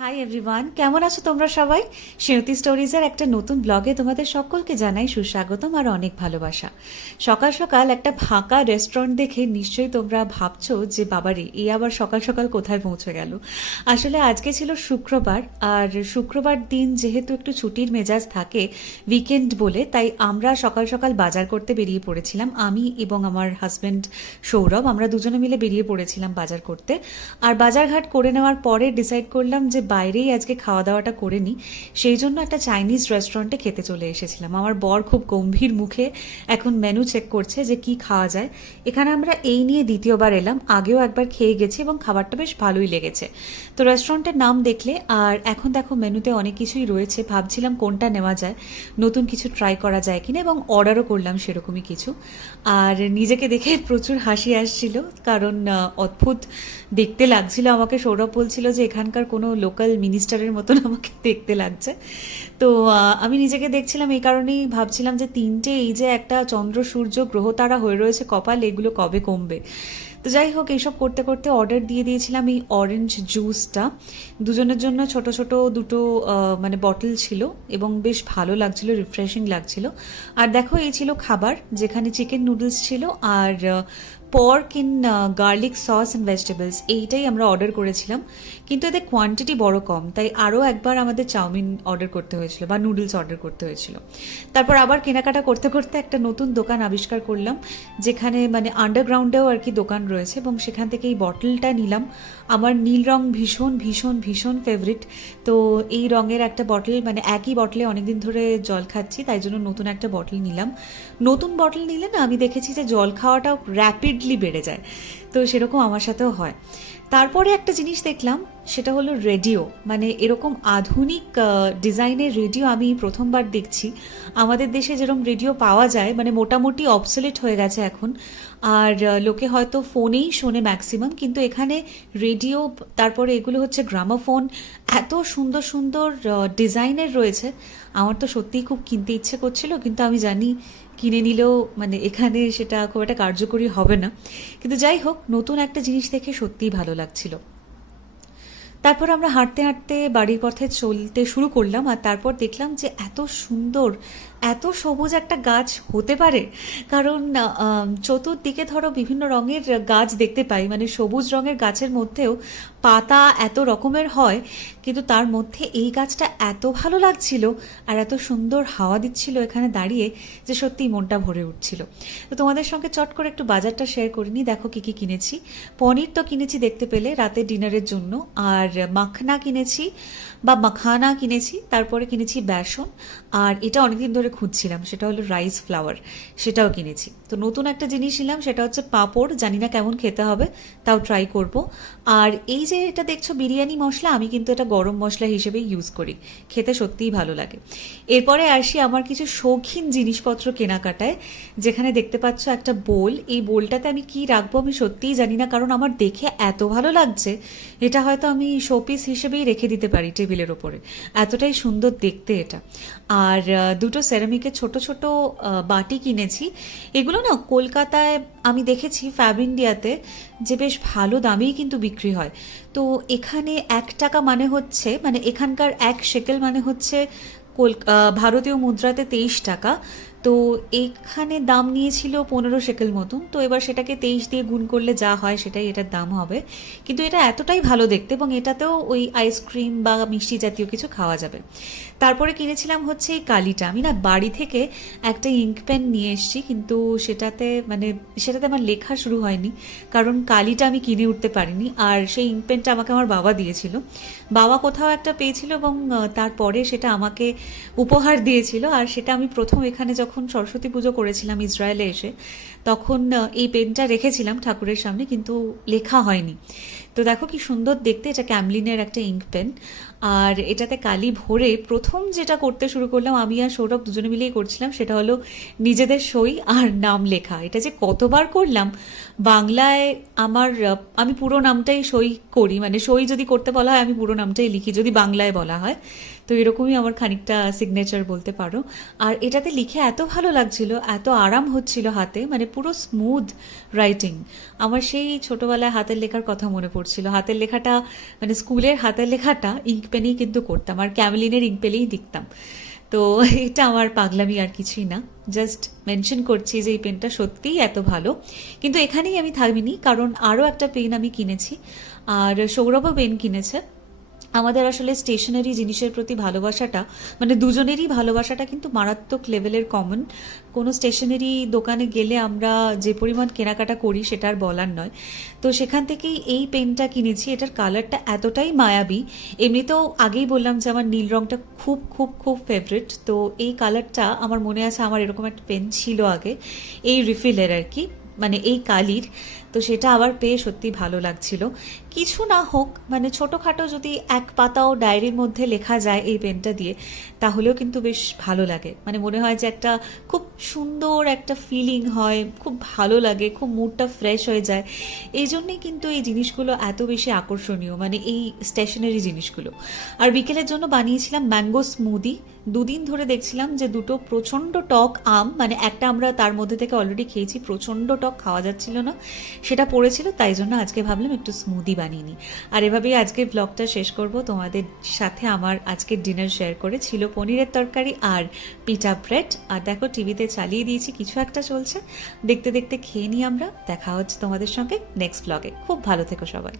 Hi everyone কেমন আছো তোমরা সবাই? শ্রেয়তী স্টোরিজের একটা নতুন ব্লগে তোমাদের সকলকে জানাই সুস্বাগতম আর অনেক ভালোবাসা। সকাল সকাল একটা ফাঁকা রেস্টুরেন্ট দেখে নিশ্চয়ই তোমরা ভাবছ যে, বাবারে এই আবার সকাল সকাল কোথায় পৌঁছে গেল? আসলে আজকে ছিল শুক্রবার, আর শুক্রবার দিন যেহেতু একটু ছুটির মেজাজ থাকে উইকেন্ড বলে, তাই আমরা সকাল সকাল বাজার করতে বেরিয়ে পড়েছিলাম। আমি এবং আমার হাজব্যান্ড সৌরভ, আমরা দুজনে মিলে বেরিয়ে পড়েছিলাম বাজার করতে। আর বাজারঘাট করে নেওয়ার পরে ডিসাইড করলাম যে বাইরেই আজকে খাওয়া দাওয়াটা করে নিই সেই জন্য একটা চাইনিজ রেস্টুরেন্টে খেতে চলে এসেছিলাম। আমার বর খুব গম্ভীর মুখে এখন মেনু চেক করছে যে কি খাওয়া যায়। এখানে আমরা এই নিয়ে দ্বিতীয়বার এলাম। আগেও একবার খেয়ে গেছি এবং খাবারটা বেশ ভালোই লেগেছে। তো রেস্টুরেন্টের নাম দেখলে, আর এখন দেখো মেনুতে অনেক কিছুই রয়েছে। ভাবছিলাম কোনটা নেওয়া যায়। নতুন কিছু ট্রাই করা যায় কিনা এবং অর্ডারও করলাম সেরকমই কিছু। আর নিজেকে দেখে প্রচুর হাসি আসছিল, কারণ অদ্ভুত দেখতে লাগছিল, আমাকে সৌরভ বলছিল যে এখানকার কোনো লোকাল মিনিস্টারের মতন আমাকে দেখতে লাগছে। তো আমি নিজেকে দেখছিলাম এই কারণেই ভাবছিলাম যে তিনটে এই যে একটা চন্দ্র, সূর্য, গ্রহ তারা হয়ে রয়েছে কপাল, এগুলো কবে কমবে? তো যাই হোক, এইসব করতে করতে অর্ডার দিয়ে দিয়েছিলাম এই অরেঞ্জ জুসটা দুজনের জন্য ছোট ছোট দুটো মানে বটল ছিল এবং বেশ ভালো লাগছিল রিফ্রেশিং লাগছিল। আর দেখো, এই ছিল খাবার, যেখানে চিকেন নুডলস ছিল আর pork in garlic sauce and vegetables এইটাই আমরা অর্ডার করেছিলাম। কিন্তু এদের কোয়ান্টিটি বড় কম, তাই আরও একবার আমাদের চাউমিন অর্ডার করতে হয়েছিল বা নুডলস অর্ডার করতে হয়েছিল। তারপর আবার কেনাকাটা করতে করতে একটা নতুন দোকান আবিষ্কার করলাম, যেখানে মানে আন্ডারগ্রাউন্ডেও আর কি দোকান রয়েছে এবং সেখান থেকে এই বটলটা নিলাম। আমার নীল রং ভীষণ ভীষণ ভীষণ ফেভারিট তো এই রঙের একটা বটল মানে একই বটলে অনেকদিন ধরে জল খাচ্ছি, তাই জন্য নতুন একটা বটল নিলাম। নতুন বটল নিলে না আমি দেখেছি যে জল খাওয়াটাও র্যাপিডলি বেড়ে যায়। তো সেরকম আমার সাথেও হয়। তারপরে একটা জিনিস দেখলাম, সেটা হলো রেডিও। মানে এরকম আধুনিক ডিজাইনের রেডিও আমি প্রথমবার দেখছি। আমাদের দেশে যেরকম রেডিও পাওয়া যায় মানে মোটামুটি অবসলেট হয়ে গেছে এখন। আর লোকে হয়তো ফোনেই শোনে ম্যাক্সিমাম কিন্তু এখানে রেডিও, তারপরে এগুলো হচ্ছে গ্রামাফোন এত সুন্দর সুন্দর ডিজাইনের রয়েছে। আমার তো সত্যিই খুব কিনতে ইচ্ছে করছিল, কিন্তু আমি জানি কিনে নিলেও মানে এখানে সেটা খুব একটা কার্যকরী হবে না। কিন্তু যাই হোক, নতুন একটা জিনিস দেখে সত্যিই ভালো লাগছিল। তারপর আমরা হাঁটতে হাঁটতে বাড়ির পথে চলতে শুরু করলাম আর তারপর দেখলাম যে এত সুন্দর, এত সবুজ একটা গাছ হতে পারে। কারণ চতুর্দিকে ধরো বিভিন্ন রঙের গাছ দেখতে পাই। মানে সবুজ রঙের গাছের মধ্যেও পাতা এত রকমের হয়, কিন্তু তার মধ্যে এই গাছটা এত ভালো লাগছিল আর এত সুন্দর হাওয়া দিচ্ছিল এখানে দাঁড়িয়ে যে সত্যিই মনটা ভরে উঠছিল। তো তোমাদের সঙ্গে চট করে একটু বাজারটা শেয়ার করিনি দেখো কি কি কিনেছি। পনির তো কিনেছি দেখতে পেলে রাতের ডিনারের জন্য। আর মাখনা কিনেছি বা মাখানা কিনেছি, তারপরে কিনেছি বেসন। আর এটা অনেকদিন ধরে খুঁজছিলাম, সেটা হলো রাইস ফ্লাওয়ার সেটাও কিনেছি। তো নতুন একটা জিনিস নিলাম, সেটা হচ্ছে পাঁপড়। জানি না কেমন খেতে হবে, তাও ট্রাই করব। আর এই যে এটা দেখছ বিরিয়ানি মশলা, আমি কিন্তু এটা গরম মশলা হিসেবেই ইউজ করি। খেতে সত্যিই ভালো লাগে। এরপরে আসি আমার কিছু শৌখিন জিনিসপত্র কেনাকাটায়, যেখানে দেখতে পাচ্ছ একটা বোল। এই বোলটাতে আমি কি রাখব আমি সত্যিই জানি না, কারণ আমার দেখে এত ভালো লাগছে। এটা হয়তো আমি শোপিস হিসেবেই রেখে দিতে পারি টেবিলের ওপরে। এতটাই সুন্দর দেখতে এটা। আর দুটো সেরামিকের ছোট ছোট বাটি কিনেছি। এগুলো না কলকাতায় আমি দেখেছি ফ্যাব ইন্ডিয়াতে যে বেশ ভালো দামেই কিন্তু বিক্রি হয়। তো এখানে এক টাকা মানে হচ্ছে মানে এখানকার এক সেকেল মানে হচ্ছে ভারতীয় মুদ্রাতে তেইশ টাকা। তো এখানে দাম নিয়েছিল পনেরো সেকেল মতন, তো এবার সেটাকে তেইশ দিয়ে গুণ করলে যা হয় সেটাই এটার দাম হবে। কিন্তু এটা এতটাই ভালো দেখতে এবং এটাতেও ওই আইসক্রিম বা মিষ্টি জাতীয় কিছু খাওয়া যাবে। তারপরে কিনেছিলাম হচ্ছে এই কালিটা। আমি না বাড়ি থেকে একটা ইঙ্ক পেন নিয়ে এসেছি, কিন্তু সেটাতে মানে সেটাতে আমার লেখা শুরু হয়নি, কারণ কালিটা আমি কিনে উঠতে পারিনি। আর সেই ইঙ্ক পেনটা আমাকে আমার বাবা দিয়েছিল। বাবা কোথাও একটা পেয়েছিল এবং তারপরে সেটা আমাকে উপহার দিয়েছিল। আর সেটা আমি প্রথম এখানে যখন সরস্বতী পুজো করেছিলাম ইসরায়েলে এসে তখন এই পেনটা রেখেছিলাম ঠাকুরের সামনে কিন্তু লেখা হয়নি। তো দেখো কি সুন্দর দেখতে, এটা ক্যামলিনের একটা ইঙ্ক পেন আর এটাতে কালি ভরে প্রথম যেটা করতে শুরু করলাম, আমি আর সৌরভ দুজনে মিলেই করছিলাম, সেটা হলো নিজেদের সই আর নাম লেখা। এটা যে কতবার করলাম, বাংলায় আমার, আমি পুরো নামটাই সই করি মানে সই যদি করতে বলা হয়, আমি পুরো নামটাই লিখি, যদি বাংলায় বলা হয়। তো এরকমই আমার খানিকটা সিগনেচার বলতে পারো। আর এটাতে লিখে এত ভালো লাগছিল, এত আরাম হচ্ছিল হাতে মানে পুরো স্মুথ রাইটিং আমার সেই ছোটবেলায় হাতের লেখার কথা মনে পড়ছিল করছিল। হাতের লেখাটা মানে স্কুলের হাতের লেখাটা ইঙ্ক পেনেই কিন্তু করতাম আর ক্যামেলিনের ইঙ্ক পেলেই লিখতাম। তো এটা আমার পাগলামি আর কিছুই না। জাস্ট মেনশন করছি যে এই পেনটা সত্যিই এত ভালো। কিন্তু এখানেই আমি থাকবিনি কারণ আরও একটা পেন আমি কিনেছি। আর সৌরভও পেন কিনেছে। আমাদের আসলে স্টেশনারি জিনিসের প্রতি ভালোবাসাটা মানে দুজনেরই ভালোবাসাটা কিন্তু মারাত্মক লেভেলের কমন কোনো স্টেশনারি দোকানে গেলে আমরা যে পরিমাণ কেনাকাটা করি সেটা আর বলার নয়। তো সেখান থেকেই এই পেনটা কিনেছি, এটার কালারটা এতটাই মায়াবী। এমনিতেও আগেই বললাম যে আমার নীল রংটা খুব খুব খুব ফেভারিট তো এই কালারটা আমার মনে আছে আমার এরকম একটা পেন ছিল আগে, এই রিফিলের আর কি মানে এই কালির। তো সেটা আবার পেয়ে সত্যি ভালো লাগছিল। কিছু না হোক মানে ছোটোখাটো যদি এক পাতাও ডায়েরির মধ্যে লেখা যায় এই পেনটা দিয়ে, তাহলেও কিন্তু বেশ ভালো লাগে। মানে মনে হয় যে একটা খুব সুন্দর একটা ফিলিং হয়, খুব ভালো লাগে, খুব মুডটা ফ্রেশ হয়ে যায়। এই জন্যেই কিন্তু এই জিনিসগুলো এত বেশি আকর্ষণীয় মানে এই স্টেশনারি জিনিসগুলো। আর বিকেলের জন্য বানিয়েছিলাম ম্যাঙ্গো স্মুদি দুদিন ধরে দেখছিলাম যে দুটো প্রচণ্ড টক আম মানে একটা আমরা তার মধ্যে থেকে অলরেডি খেয়েছি, প্রচণ্ড টক খাওয়া যাচ্ছিল না। সেটা পড়েছিল, তাই জন্য আজকে ভাবলাম একটু স্মুদি বানিয়ে আর এভাবেই আজকে ব্লগটা শেষ করব। তোমাদের সাথে আমার আজকে ডিনার শেয়ার করে ছিল পনিরের তরকারি আর পিটা ব্রেড আর দেখো, টিভিতে চালিয়ে দিয়েছি, কিছু একটা চলছে। দেখতে দেখতে খেয়ে নিই আমরা। দেখা হচ্ছে তোমাদের সঙ্গে নেক্সট ব্লগে খুব ভালো থেকো সবাই।